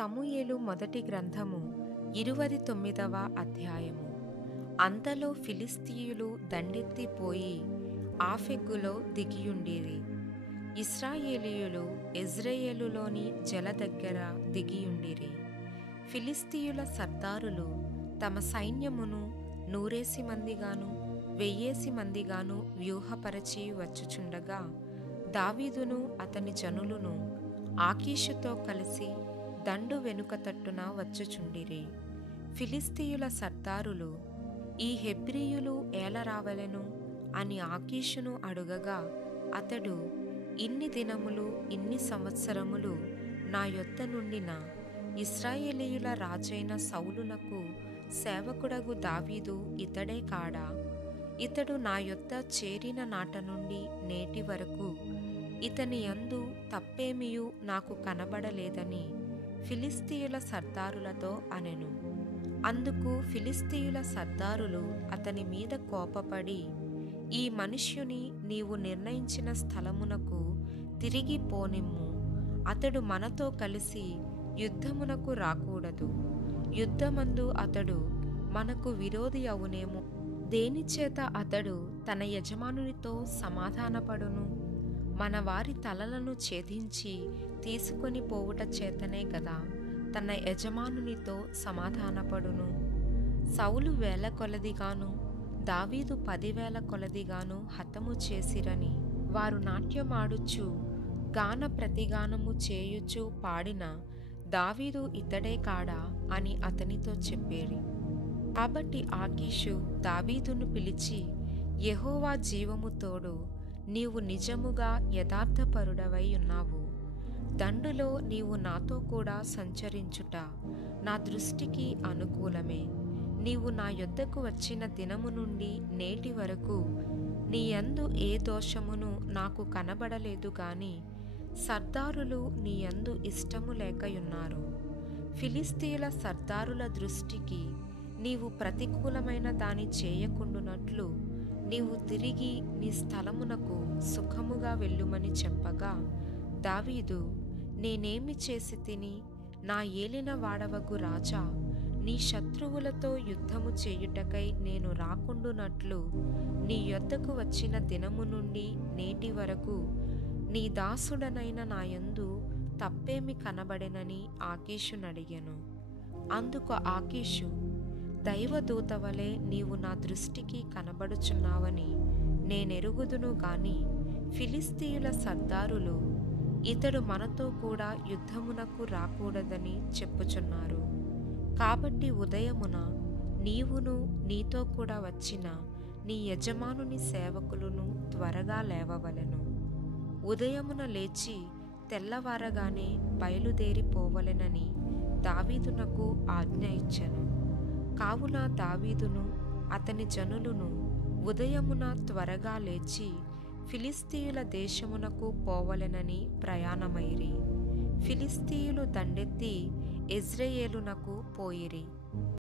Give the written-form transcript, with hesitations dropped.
సమూయేలు మొదటి గ్రంథము 29వ అధ్యాయము. అంతలో ఫిలిష్తీయులు దండెత్తిపోయి ఆఫెకులో దిగియుండిరి. ఇశ్రాయేలీయులు యెజ్రెయేలులోని జల దగ్గర దిగియుండిరి. ఫిలిష్తీయుల సర్దారులు తమ సైన్యమును 100 మందిగాను 1000 మందిగాను వ్యూహపరచి వచ్చుచుండగా దావీదును అతని జనులును ఆకీషుతో కలిసి దండు వెనుక తట్టున వచ్చుచుండిరి. ఫిలిష్తీయుల సర్దారులు, ఈ హెబ్రీయులు ఏల రావలెను అని ఆకీషును అడుగగా అతడు, ఇన్ని దినములు ఇన్ని సంవత్సరములు నా యొద్ద నుండిన ఇశ్రాయేలీయుల రాజైన సౌలునకు సేవకుడగు దావీదు ఇతడే కాడా? ఇతడు నా యొద్ద చేరిన నాట నుండి నేటి వరకు ఇతని యందు తప్పేమియూ నాకు కనబడలేదని ఫిలిష్తీయుల సర్దారులతో అనెను. అందుకు ఫిలిష్తీయుల సర్దారులు అతని మీద కోపపడి, ఈ మనుష్యుని నీవు నిర్ణయించిన స్థలమునకు తిరిగి పోనిమ్ము. అతడు మనతో కలిసి యుద్ధమునకు రాకూడదు. యుద్ధమందు అతడు మనకు విరోధి అవునేమో. దేనిచేత అతడు తన యజమానునితో సమాధానపడును? మన వారి తలలను ఛేదించి తీసుకొని పోవుట చేతనే గదా తన యజమానునితో సమాధానపడును. సౌలు 1000 కొలదిగాను దావీదు 10,000 కొలదిగాను హతము చేసిరని వారు నాట్యమాడుచు గాన ప్రతిగానము చేయుచు పాడిన దావీదు ఇతడే కాడా అని అతనితో చెప్పేరి. కాబట్టి ఆకీషు దావీదును పిలిచి, యెహోవా జీవము తోడు, నీవు నిజముగా యథార్థపరుడవై ఉన్నావు. దండులో నీవు నాతో కూడా సంచరించుట నా దృష్టికి అనుకూలమే. నీవు నా యొద్దకు వచ్చిన దినము నుండి నేటి వరకు నీ యందు ఏ దోషమును నాకు కనబడలేదు గాని సర్దారులు నీ యందు ఇష్టము లేకయున్నారు. ఫిలిష్తీయుల సర్దారుల దృష్టికి నీవు ప్రతికూలమైన దాని చేయకుండునట్లు నీవు తిరిగి నీ స్థలమునకు సుఖముగా వెళ్ళుమని చెప్పగా దావీదు, నేనేమి చేసి తిని? నా ఏలిన వాడవగు రాజా, నీ శత్రువులతో యుద్ధము చేయుటకై నేను రాకుండునట్లు నీ యొద్దకు వచ్చిన దినము నుండి నేటి వరకు నీ దాసుడనైన నాయందు తప్పేమి కనబడెనని ఆకీషునడిగెను. అందుకు ఆకీషు, దైవదూతవలే నీవు నా దృష్టికి కనబడుచున్నావని నేనెరుగుదును గాని ఫిలిష్తీయుల సర్దారులు ఇతడు మనతో కూడా యుద్ధమునకు రాకూడదని చెప్పుచున్నారు. కాబట్టి ఉదయమున నీవును నీతో కూడా వచ్చిన నీ యజమానుని సేవకులను త్వరగా లేవవలెను. ఉదయమున లేచి తెల్లవారగానే బయలుదేరిపోవలెనని దావీదునకు ఆజ్ఞ ఇచ్చెను. కావున దావీదును అతని జనులును ఉదయమున త్వరగా లేచి ఫిలిష్తీయుల దేశమునకు పోవలెనని ప్రయాణమైరి. ఫిలిష్తీయులు దండెత్తి యెజ్రెయేలునకు పోయిరి.